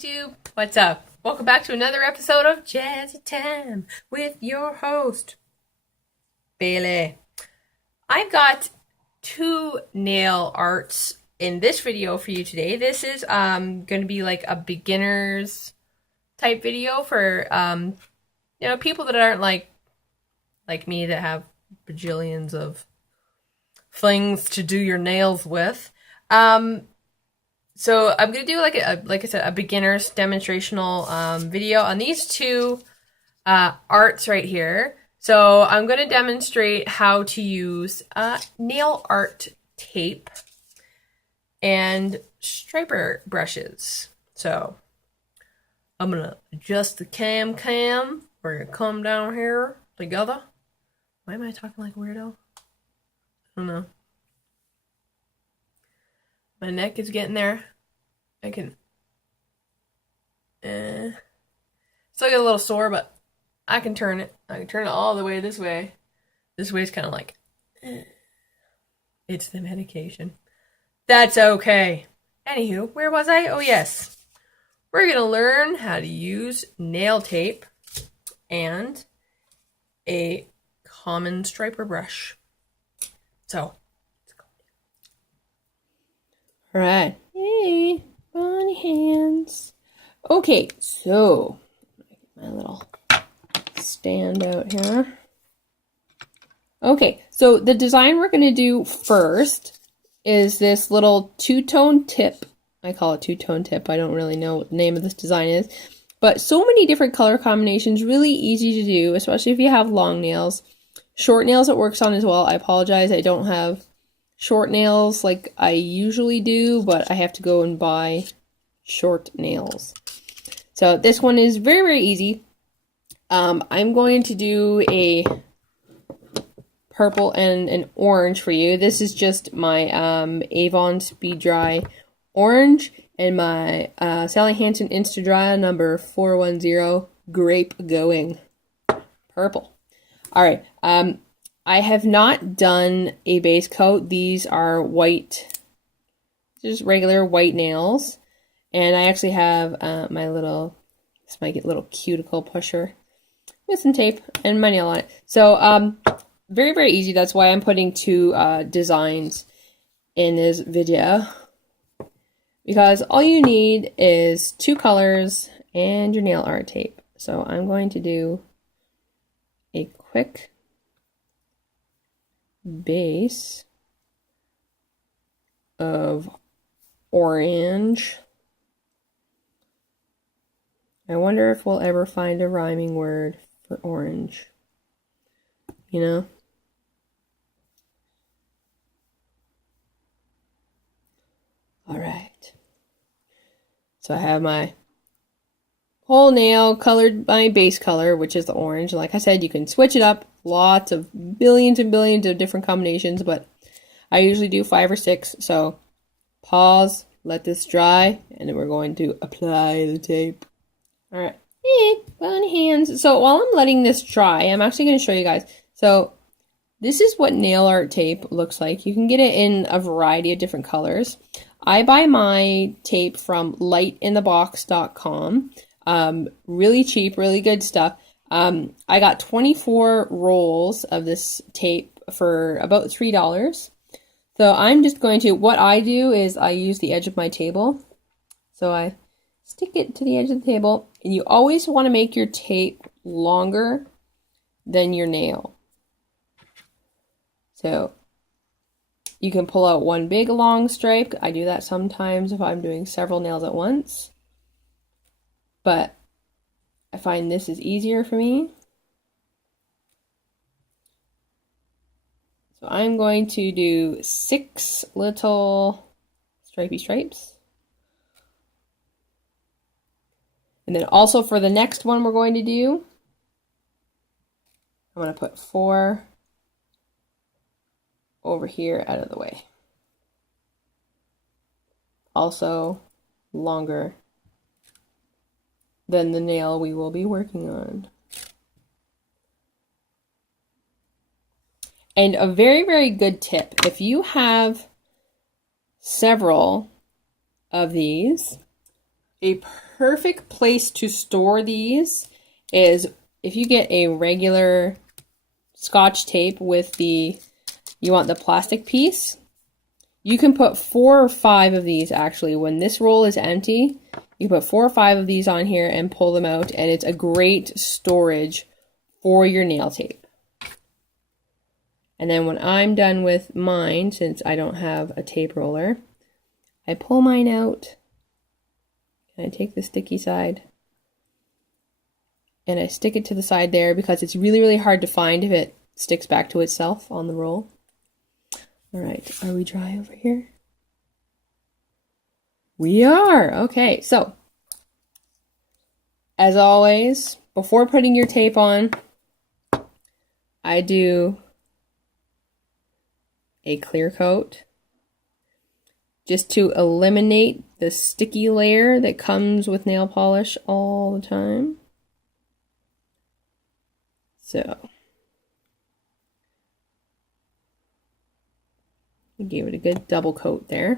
YouTube, what's up? Welcome back to another episode of Jazzy Time with your host, Bailey. I've got two nail arts in this video for you today. This is going to be like a beginner's type video for people that aren't like me that have bajillions of things to do your nails with. So I'm gonna do like I said, a beginner's demonstrational video on these two arts right here. So I'm gonna demonstrate how to use nail art tape and striper brushes. So I'm gonna adjust the cam. We're gonna come down here together. Why am I talking like a weirdo? I don't know. My neck is getting there. I can still get a little sore, but I can turn it. I can turn it all the way this way. This way is kind of like it's the medication. That's okay. Anywho, where was I? Oh yes. We're gonna learn how to use nail tape and a common striper brush. So all right. Hey, bunny hands. Okay, so my little stand out here. Okay, so the design we're going to do first is this little two-tone tip. I call it two-tone tip. I don't really know what the name of this design is. But so many different color combinations, really easy to do, especially if you have long nails. Short nails it works on as well. I apologize, I don't have short nails like I usually do, but I have to go and buy short nails. So this one is very, very easy. I'm going to do a purple and an orange for you. This is just my Avon Speed Dry orange and my Sally Hansen Insta Dry number 410 Grape Going purple. All right. I have not done a base coat. These are white, just regular white nails. And I actually have this might little cuticle pusher with some tape and my nail on it. So very, very easy. That's why I'm putting two designs in this video. Because all you need is two colors and your nail art tape. So I'm going to do a quick base of orange. I wonder if we'll ever find a rhyming word for orange. You know? Alright. So I have my whole nail colored by base color, which is the orange. Like I said, you can switch it up. Lots of billions and billions of different combinations, but I usually do 5 or 6. So pause, let this dry, and then we're going to apply the tape. All right, bunny hands. So while I'm letting this dry, I'm actually going to show you guys. So this is what nail art tape looks like. You can get it in a variety of different colors. I buy my tape from lightinthebox.com. Really cheap, really good stuff. I got 24 rolls of this tape for about $3. So I'm just going to, what I do is I use the edge of my table. So I stick it to the edge of the table, and you always want to make your tape longer than your nail. So you can pull out one big long stripe. I do that sometimes if I'm doing several nails at once. But I find this is easier for me. So I'm going to do 6 little stripy stripes. And then also for the next one we're going to do, I'm going to put 4 over here out of the way. Also longer than the nail we will be working on. And a very, very good tip, if you have several of these, A perfect place to store these is if you get a regular Scotch tape with you want the plastic piece, you can put 4 or 5 of these actually. When this roll is empty, you put 4 or 5 of these on here and pull them out, and it's a great storage for your nail tape. And then when I'm done with mine, since I don't have a tape roller, I pull mine out, and I take the sticky side, and I stick it to the side there because it's really, really hard to find if it sticks back to itself on the roll. All right, are we dry over here? We are. Okay, so as always, before putting your tape on, I do a clear coat just to eliminate the sticky layer that comes with nail polish all the time. So I gave it a good double coat there.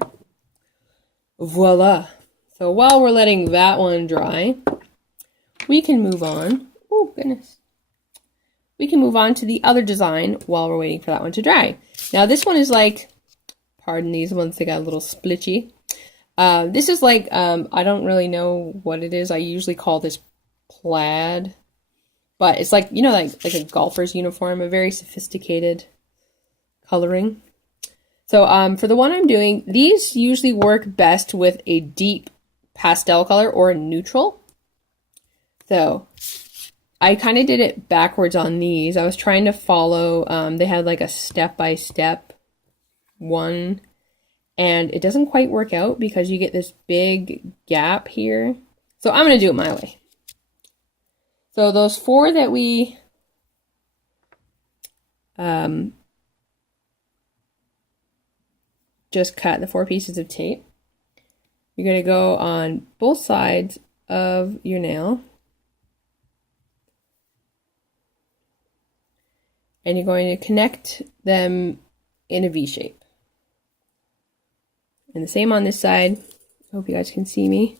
Voila. So while we're letting that one dry, we can move on. Oh, goodness. We can move on to the other design while we're waiting for that one to dry. Now this one is like, pardon these ones, they got a little splitchy. This is like, I don't really know what it is. I usually call this plaid. But it's like, you know, like a golfer's uniform, a very sophisticated coloring. So for the one I'm doing, these usually work best with a deep pastel color or a neutral. So I kind of did it backwards on these. I was trying to follow, they had like a step-by-step one, and it doesn't quite work out because you get this big gap here. So I'm going to do it my way. So those 4 that we just cut, the 4 pieces of tape, you're going to go on both sides of your nail. And you're going to connect them in a V shape. And the same on this side. I hope you guys can see me.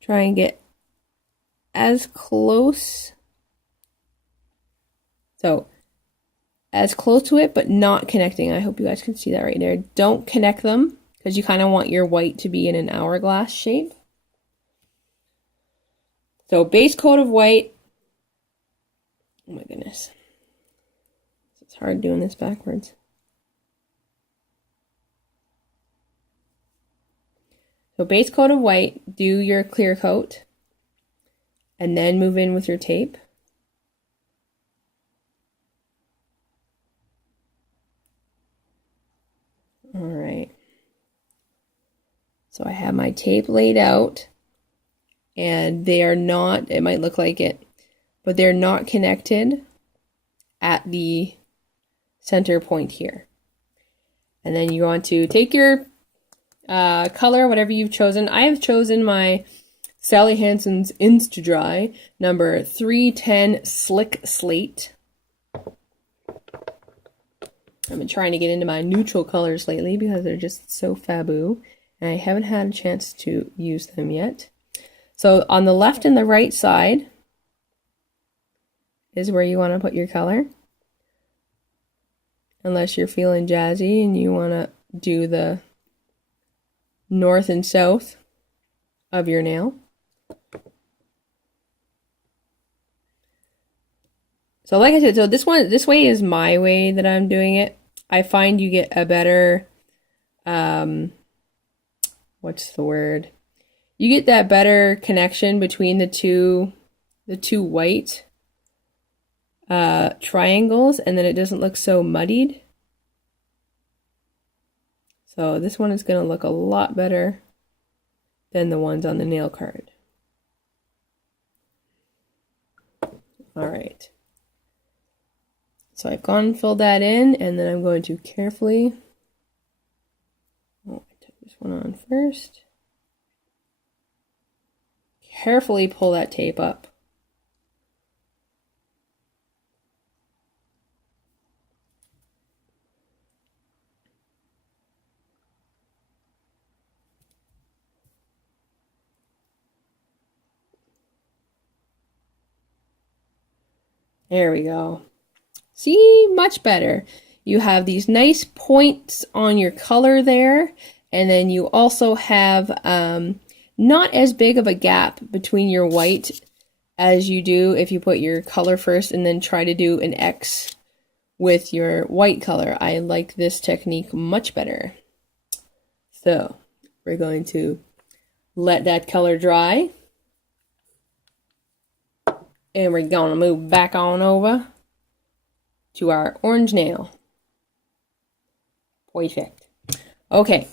Try and get as close. So, as close to it, but not connecting. I hope you guys can see that right there. Don't connect them, because you kind of want your white to be in an hourglass shape. So, base coat of white. Oh my goodness. It's hard doing this backwards. So base coat of white, do your clear coat, and then move in with your tape. All right. So I have my tape laid out, and they are not, it might look like it, but they're not connected at the center point here. And then you want to take your color, whatever you've chosen. I have chosen my Sally Hansen's Insta-Dry number 310 Slick Slate. I've been trying to get into my neutral colors lately because they're just so faboo, and I haven't had a chance to use them yet. So on the left and the right side is where you want to put your color. Unless you're feeling jazzy and you want to do the north and south of your nail. So like I said, so this way is my way that I'm doing it. I find you get a better, what's the word? You get that better connection between the two white triangles, and then it doesn't look so muddied. So this one is going to look a lot better than the ones on the nail card. All right. So I've gone and filled that in, and then I'm going to carefully, oh, I took this one on first. Carefully pull that tape up. There we go. See, much better. You have these nice points on your color there, and then you also have not as big of a gap between your white as you do if you put your color first and then try to do an X with your white color. I like this technique much better. So we're going to let that color dry, and we're gonna move back on over to our orange nail. Perfect. Okay,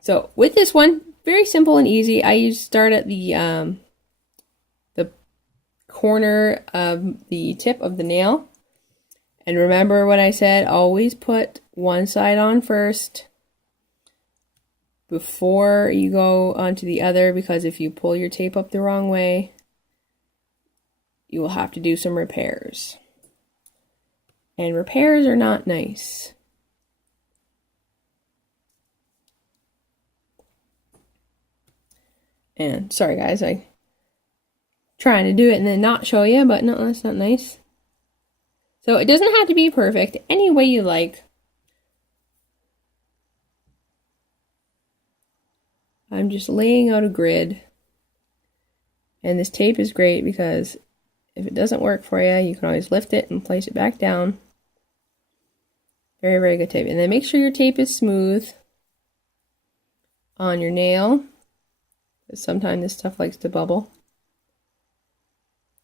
so with this one, very simple and easy. I start at the corner of the tip of the nail. And remember what I said, always put one side on first before you go onto the other, because if you pull your tape up the wrong way, you will have to do some repairs. And repairs are not nice. And sorry guys, I trying to do it and then not show you, but no, that's not nice. So it doesn't have to be perfect, any way you like. I'm just laying out a grid. And this tape is great because if it doesn't work for you, you can always lift it and place it back down. Very, very good tape. And then make sure your tape is smooth on your nail, because sometimes this stuff likes to bubble.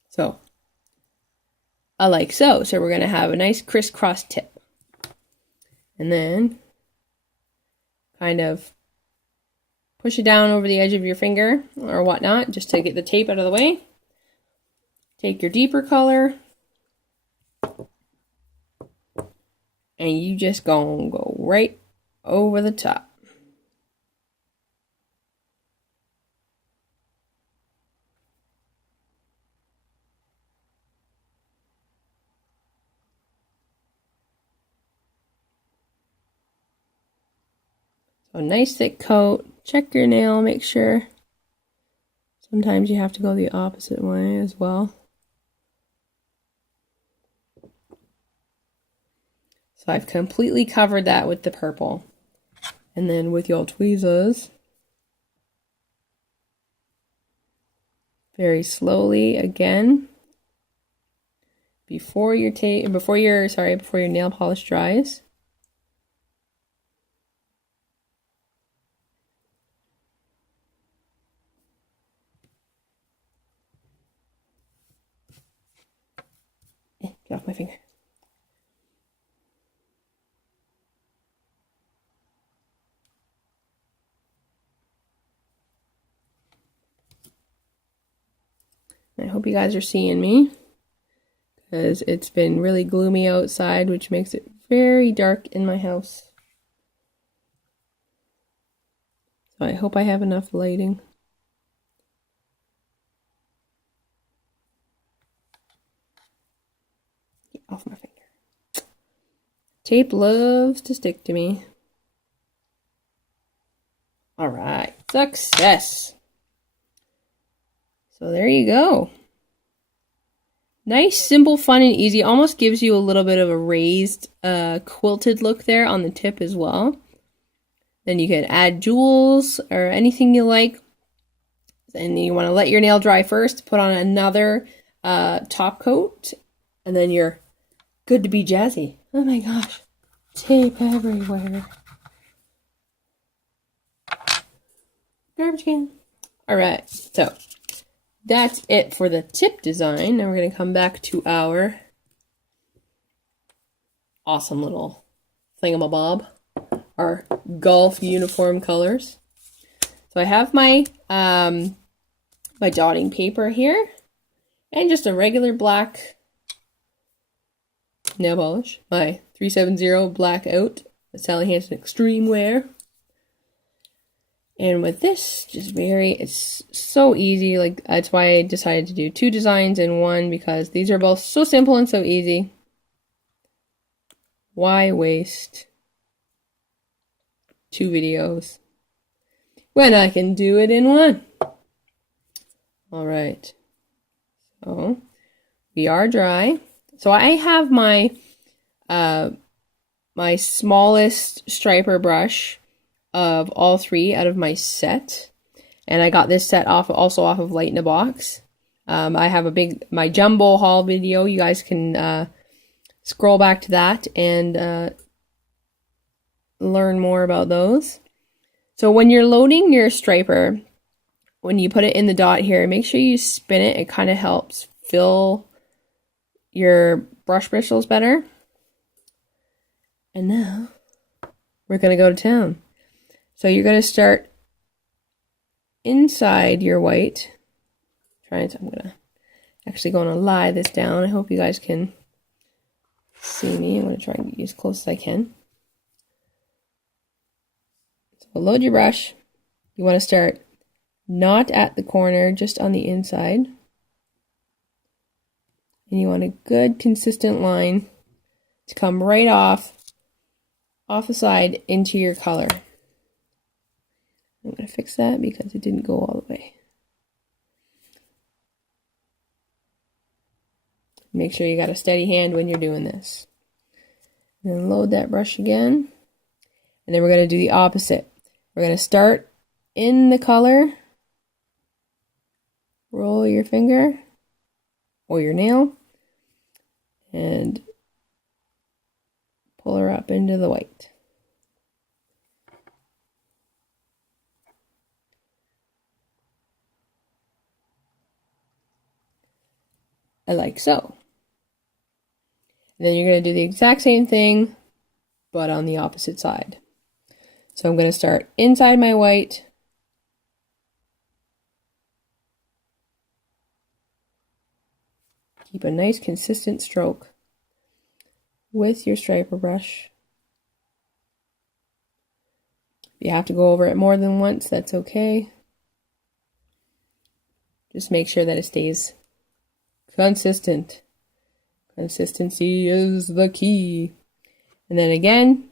So, like so. So we're going to have a nice crisscross tip. And then kind of push it down over the edge of your finger or whatnot, just to get the tape out of the way. Take your deeper color, and you just gonna go right over the top. So a nice thick coat. Check your nail, make sure. Sometimes you have to go the opposite way as well. So I've completely covered that with the purple. And then with your tweezers, very slowly again, before your nail polish dries. Get off my finger. I hope you guys are seeing me, because it's been really gloomy outside, which makes it very dark in my house. So I hope I have enough lighting. Get off my finger. Tape loves to stick to me. All right, success. So there you go. Nice, simple, fun, and easy. Almost gives you a little bit of a raised, quilted look there on the tip as well. Then you can add jewels or anything you like. And you want to let your nail dry first, put on another top coat, and then you're good to be jazzy. Oh my gosh, tape everywhere. Garbage can. All right, so that's it for the tip design. Now we're going to come back to our awesome little thingamabob, our golf uniform colors. So I have my my dotting paper here, and just a regular black nail polish, my 370 Black Out, Sally Hansen Extreme Wear. And with this, it's so easy. Like, that's why I decided to do two designs in one, because these are both so simple and so easy. Why waste two videos when I can do it in one? All right. So we are dry. So I have my my smallest striper brush of all three out of my set, and I got this set also off of Light in a Box. I have my jumbo haul video. You guys can scroll back to that and learn more about those. So when you're loading your striper, when you put it in the dot here, make sure you spin it. It kind of helps fill your brush bristles better. And now we're going to go to town. So you're going to start inside your white. I'm actually going to lie this down. I hope you guys can see me. I'm going to try and get as close as I can. So load your brush. You want to start not at the corner, just on the inside. And you want a good consistent line to come right off the side into your color. I'm going to fix that because it didn't go all the way. Make sure you got a steady hand when you're doing this. And then load that brush again. And then we're going to do the opposite. We're going to start in the color. Roll your finger or your nail and pull her up into the white. Like so. And then you're going to do the exact same thing, but on the opposite side. So I'm going to start inside my white. Keep a nice consistent stroke with your striper brush. If you have to go over it more than once, that's okay. Just make sure that it stays consistent. Consistency is the key. And then again,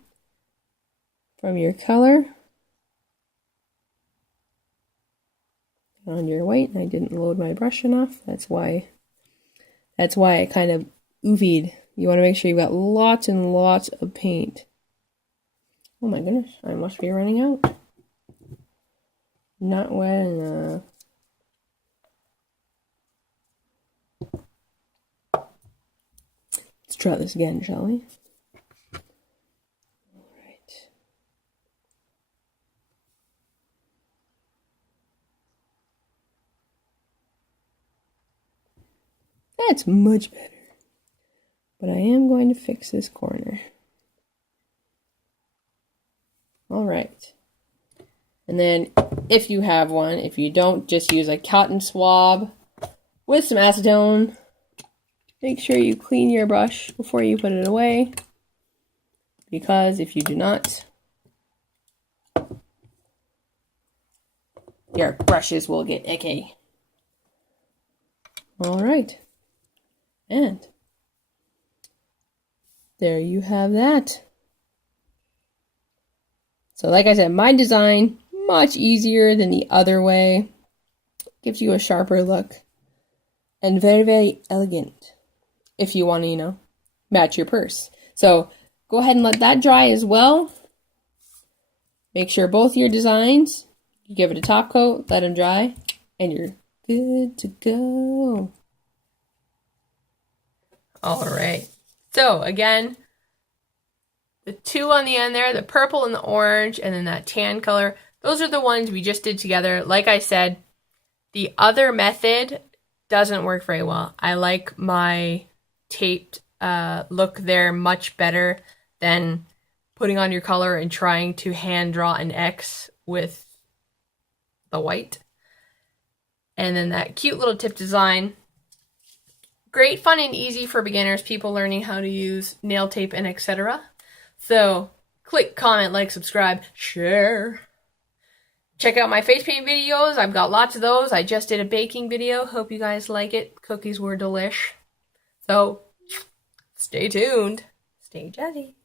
from your color on your white. I didn't load my brush enough. That's why it kind of oofied. You want to make sure you've got lots and lots of paint. Oh my goodness, I must be running out. Not wet enough. Let's try this again, shall we? All right. That's much better. But I am going to fix this corner. All right. And then if you have one, if you don't, just use a cotton swab with some acetone. Make sure you clean your brush before you put it away, because if you do not, your brushes will get icky. All right. And there you have that. So like I said, my design, much easier than the other way. Gives you a sharper look. And very, very elegant. If you want to, match your purse. So go ahead and let that dry as well. Make sure both your designs, you give it a top coat, let them dry, and you're good to go. All right. So again, the two on the end there, the purple and the orange, and then that tan color, those are the ones we just did together. Like I said, the other method doesn't work very well. I like my taped look there much better than putting on your color and trying to hand draw an X with the white. And then that cute little tip design. Great fun and easy for beginners, people learning how to use nail tape and etc. So click, comment, like, subscribe, share. Check out my face paint videos. I've got lots of those. I just did a baking video. Hope you guys like it. Cookies were delish. So stay tuned. Stay jazzy.